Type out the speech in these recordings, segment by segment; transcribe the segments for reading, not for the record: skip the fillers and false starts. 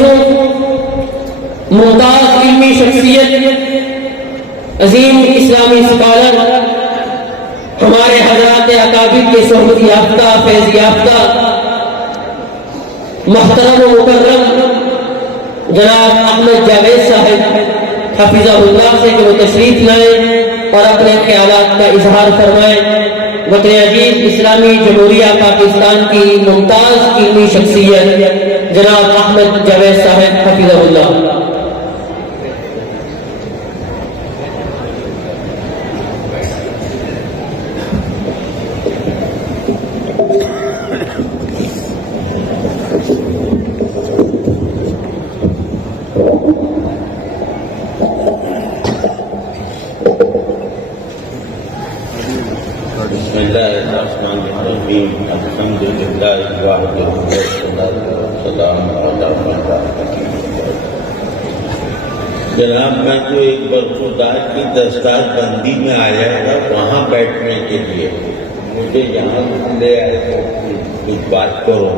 عزیزوں، ممتاز علمی شخصیت، عظیم اسلامی اسکالر، ہمارے حضرات اکابر کے صحبت یافتہ، فیض یافتہ، محترم و مکرم جناب احمد جاوید صاحب حفظہ اللہ سے کہ وہ تشریف لائیں اور اپنے خیالات کا اظہار فرمائیں۔ وطن عزیز اسلامی جمہوریہ پاکستان کی ممتاز علمی شخصیت جناب احمد جاوید صاحب حفظہ اللہ۔ بسم اللہ الرحمن الرحیم، الحمد للہ واحد والصلاۃ والسلام علی من لا نبی بعدہ۔ جناب، میں تو ایک برخوردار کی دستار بندی میں آیا تھا وہاں بیٹھنے کے لیے، مجھے یہاں لے آئے تو کچھ بات کرو۔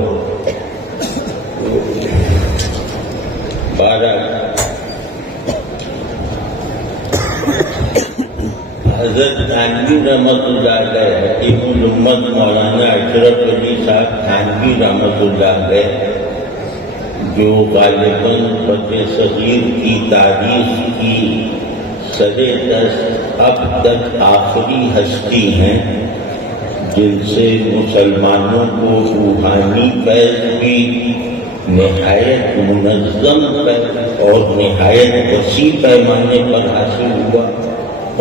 حضرت تھانوی رحمۃ اللہ علیہ، حکیم الامت مولانا اشرف علی صاحب تھانوی رحمۃ اللہ علیہ، جو غالباً بطن صغیر کی تاریخ کی سر-دست اب تک آخری ہستی ہیں جن سے مسلمانوں کو روحانی فیض بھی نہایت منظم اور نہایت وسیع پیمانے پر حاصل ہوا،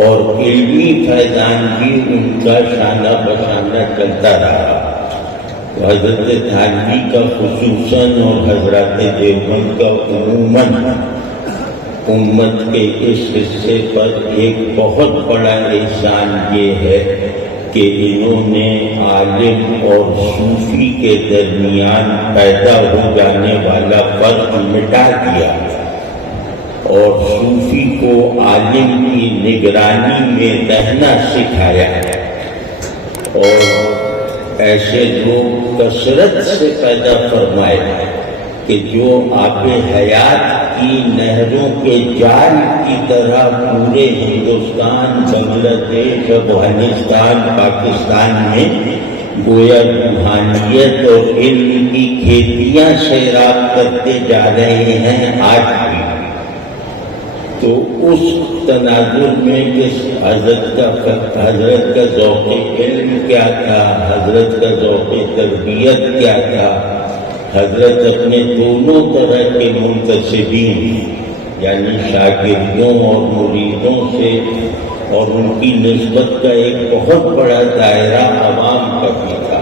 اور علمی فیضان بھی ان کا شانہ بشانہ چلتا رہا۔ حضرت تھانوی کا خصوصاً اور حضرات دیوبند کا عموماً امت کے اس حصے پر ایک بہت بڑا احسان یہ ہے کہ انہوں نے عالم اور صوفی کے درمیان پیدا ہو جانے والا فرق مٹا دیا اور صوفی کو عالم کی نگرانی میں رہنا سکھایا، اور ایسے لوگ کثرت سے پیدا فرمائے کہ جو آب حیات کی نہروں کے جال کی طرح پورے ہندوستان، بنگلہ دیش، افغانستان، پاکستان میں گویا روحانیت اور علم کی کھیتیاں سیراب کرتے جا رہے ہیں آج بھی۔ تو اس تناظر میں حضرت کا ذوق علم کیا تھا، حضرت کا ذوق تربیت کیا تھا، حضرت اپنے دونوں طرح کے منتسبین یعنی شاگردوں اور مریدوں سے اور ان کی نسبت کا ایک بہت بڑا دائرہ عوام کا بھی تھا،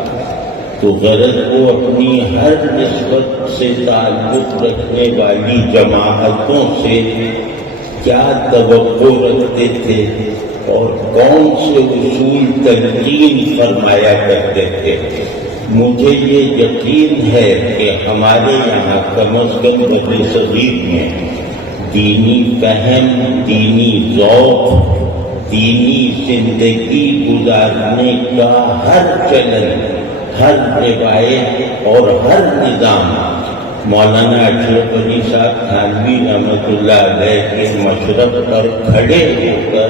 تو غرض وہ اپنی ہر نسبت سے تعلق رکھنے والی جماعتوں سے کیا توقع رکھتے تھے اور کون سے اصول تلقین فرمایا کرتے تھے۔ مجھے یہ یقین ہے کہ ہمارے یہاں کم از کم بطن صغیر میں دینی فہم، دینی ذوق، دینی زندگی گزارنے کا ہر چلن، ہر روایت اور ہر نظام مولانا اشرف علی صاحب تھانوی رحمۃ اللہ علیہ کے مشرف پر کھڑے ہو کر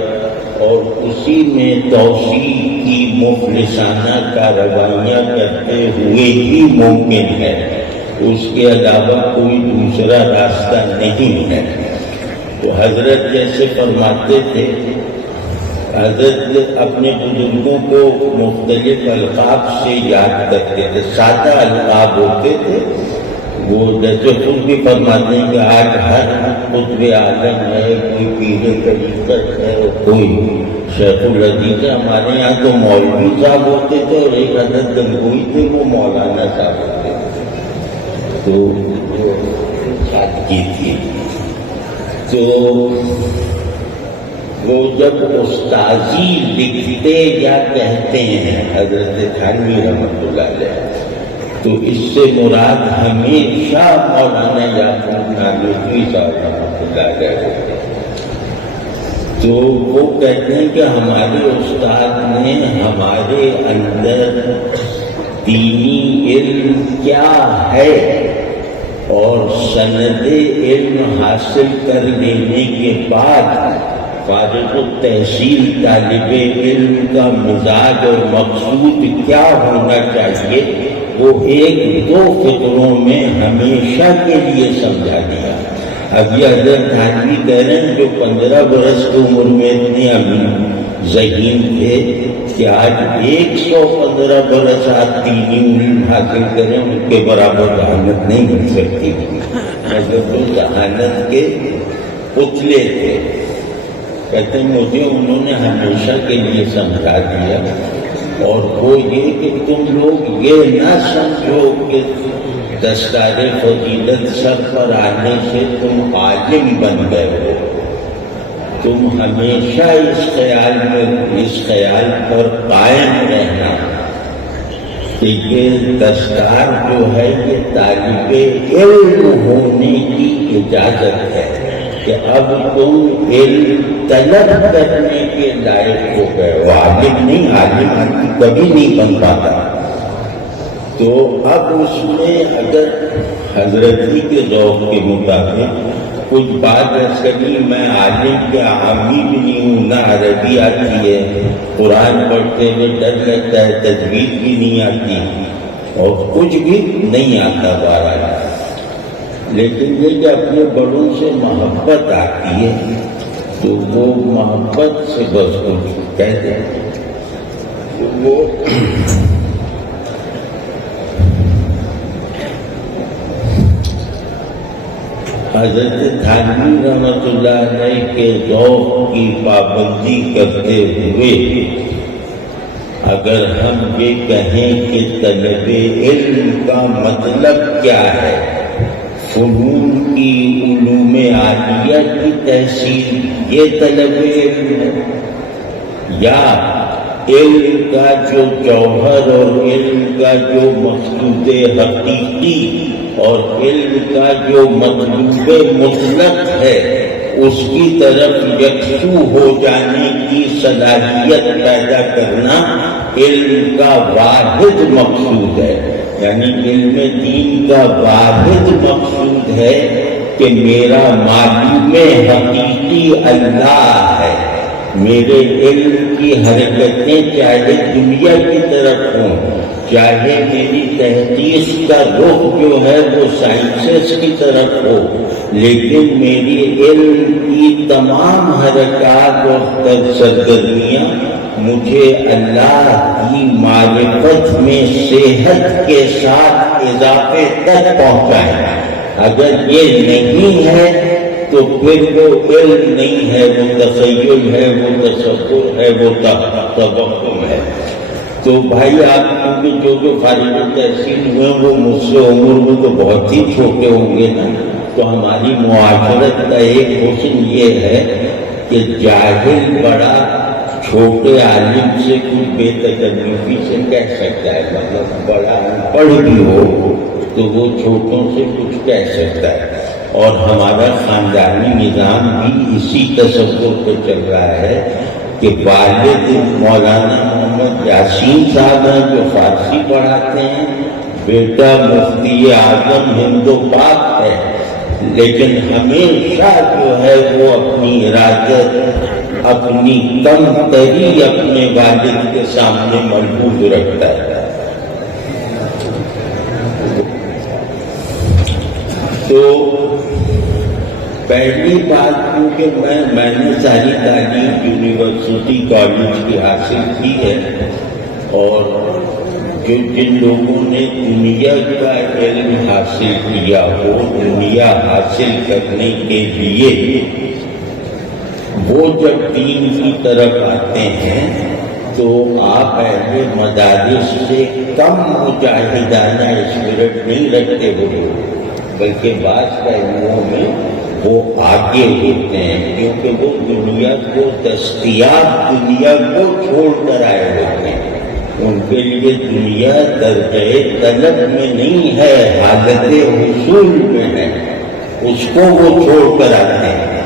اور اسی میں توسیع کی مفلسانہ کارروائیاں کرتے ہوئے ہی ممکن ہے، اس کے علاوہ کوئی دوسرا راستہ نہیں ہے۔ تو حضرت جیسے فرماتے تھے، حضرت اپنے بزرگوں کو مختلف القاب سے یاد کرتے تھے، سادہ القاب ہوتے تھے، وہ جیسے خود بھی فرماتے ہیں کہ آج ہر قطب عالم ہے، کوئی پیر طریقت ہے، کوئی شیخ الحدیث ہے۔ ہمارے یہاں تو مولوی صاحب ہوتے تھے اور ایک حضرت گنگوئی تھے، وہ مولانا صاحب ہوتے تھے، تو سادگی تھی۔ تو وہ جب استاذی لکھتے یا کہتے ہیں حضرت تھانوی رحمۃ اللہ علیہ، تو اس سے مراد ہمیشہ مولانا یعقوب نانوتوی صاحب رحمۃ اللہ علیہ ہوتے ہیں۔ تو وہ کہتے ہیں کہ ہمارے استاد نے ہمارے اندر دینی علم کیا ہے اور سند علم حاصل کر لینے کے بعد فارغ التحصیل طالب علم کا مزاج اور مقصود کیا ہونا چاہیے وہ ایک دو فقروں میں ہمیشہ کے لیے سمجھا دیا۔ ابھی حضرت تھانوی کہہ رہے ہیں جو 15 برس کی عمر میں اتنے ابھی ذہین تھے کہ آج 115 برس آپ دینی علم حاصل کریں ان کے برابر ذہانت نہیں مل سکتی۔ مگر وہ ذہانت کے پتلے تھے۔ کہتے ہیں مجھے انہوں نے ہمیشہ کے لیے سمجھا دیا، اور وہ یہ کہ تم لوگ یہ نہ سمجھو کہ دستار فضیلت سر پر آنے سے تم عالم بن گئے ہو۔ تم ہمیشہ اس خیال پر قائم رہنا کہ یہ دستار جو ہے یہ طالب علم ہونے کی اجازت ہے کہ اب تم علم طلب کرنے کے لائق ہو گئے ہو۔ عالم نہیں، عالم آدمی کبھی نہیں بن پاتا۔ تو اب اس میں اگر حضرت جی کے ذوق کے مطابق کچھ بات ایسا نہیں، میں عالم کے عامی بھی نہیں ہوں، نہ عربی آتی ہے، قرآن پڑھتے ہوئے ڈر لگتا ہے، تجوید بھی نہیں آتی اور کچھ بھی نہیں آتا بہرحال، لیکن یہ کہ اپنے بڑوں سے محبت آتی ہے تو وہ محبت سے بس کچھ کہتے ہیں تو وہ حضرت تھانوی رحمۃ اللہ علیہ کے ذوق کی پابندی کرتے ہوئے اگر ہم یہ کہیں کہ طلب علم کا مطلب کیا ہے، فنون کی علوم عالیہ کی تحصیل یہ طلب علم ہے، یا علم کا جو جوہر اور علم کا جو مقصود حقیقی اور علم کا جو مطلوب مطلق ہے اس کی طرف یکسو ہو جانے کی صلاحیت پیدا کرنا علم کا واحد مقصود ہے۔ یعنی علم دین کا واحد مقصود ہے کہ میرا معلوم حقیقی اللہ ہے، میرے علم کی حرکتیں چاہے دنیا کی طرف ہوں، چاہے میری تحقیق کا رخ جو ہے وہ سائنسز کی طرف ہو، لیکن میری علم کی تمام حرکات اور سرگرمیاں مجھے اللہ کی معرفت میں صحت کے ساتھ اضافے تک پہنچائیں۔ اگر یہ نہیں ہے تو پھر وہ علم نہیں ہے، وہ تخیل ہے، وہ تصور ہے، وہ توہم ہے۔ تو بھائی آپ کیونکہ جو فارغ التحصیل ہوئے وہ مجھ سے عمر میں تو بہت ہی چھوٹے ہوں گے نا، تو ہماری معاشرت کا ایک حسن یہ ہے کہ جاہل بڑا چھوٹے عالم سے کچھ بے تکلفی سے کہہ سکتا ہے، مطلب بڑا ان پڑھ بھی ہو تو وہ چھوٹوں سے کچھ کہہ سکتا ہے۔ اور ہمارا خاندانی نظام بھی اسی تصور پہ چل رہا ہے کہ والد مولانا محمد یاسین صاحب ہیں جو فارسی پڑھاتے ہیں، بیٹا مفتی اعظم ہند و پاک ہے، لیکن ہمیشہ جو ہے وہ اپنی ارادت، اپنی کم تری اپنے والد کے سامنے ملحوظ رکھتا ہے۔ تو پہلی بات کیونکہ میں نے ساری تعلیم یونیورسٹی کالج کی حاصل کی ہے، اور جن لوگوں نے دنیا کا علم حاصل کیا ہو، دنیا حاصل کرنے کے لیے وہ جب دین کی طرف آتے ہیں تو آپ اہل مدارس سے کم مجاہدانہ اسپرٹ نہیں رکھتے ہو، بلکہ بعض پہلوؤں میں وہ آگے ہوتے ہیں، کیونکہ وہ دنیا کو دستیاب دنیا کو چھوڑ کر آئے ہوتے ہیں۔ ان کے لیے دنیا درجۂ طلب میں نہیں ہے، حالت حصول میں ہے، اس کو وہ چھوڑ کر آتے ہیں۔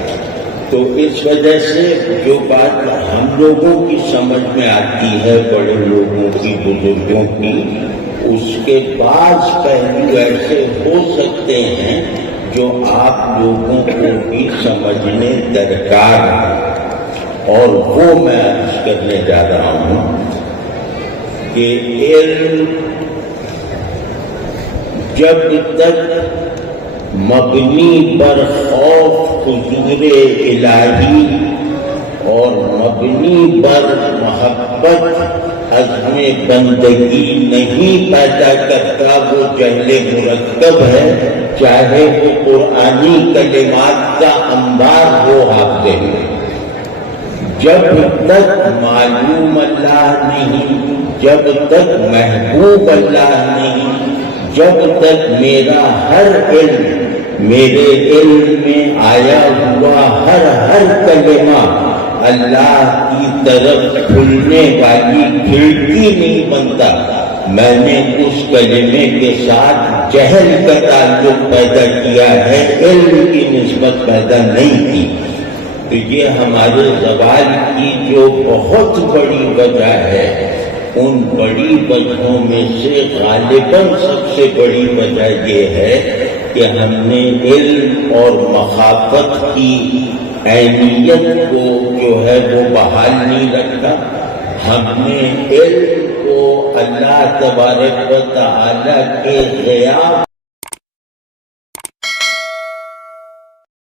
تو اس وجہ سے جو بات ہم لوگوں کی سمجھ میں آتی ہے، بڑے لوگوں کی، بزرگوں کی، اس کے بعض پہلو ایسے ہو سکتے ہیں جو آپ لوگوں کو بھی سمجھنے درکار ہے، اور وہ میں عرض کرنے جا رہا ہوں کہ علم جب تک مبنی پر خوف حضور الہی اور مبنی پر محبت عزم بندگی نہیں پیدا کرتا، وہ جہل مرکب ہے، چاہے وہ قرآنی کلمات کا انبار ہو آپ کے لیے۔ جب تک معلوم اللہ نہیں، جب تک محبوب اللہ نہیں، جب تک میرا ہر علم، میرے علم میں آیا ہوا ہر کلمہ اللہ کی طرف کھلنے والی کھڑکی نہیں بنتا، میں نے اس کلمے کے ساتھ جہل کا تعلق پیدا کیا ہے، علم کی نسبت پیدا نہیں کی۔ تو یہ ہمارے زوال کی جو بہت بڑی وجہ ہے، ان بڑی وجہوں میں سے غالباً سب سے بڑی وجہ یہ ہے کہ ہم نے علم اور مخافت کی اہمیت کو جو ہے وہ بحال نہیں رکھا۔ ہم نے علم کو اللہ تبارک و تعالیٰ کے غیاب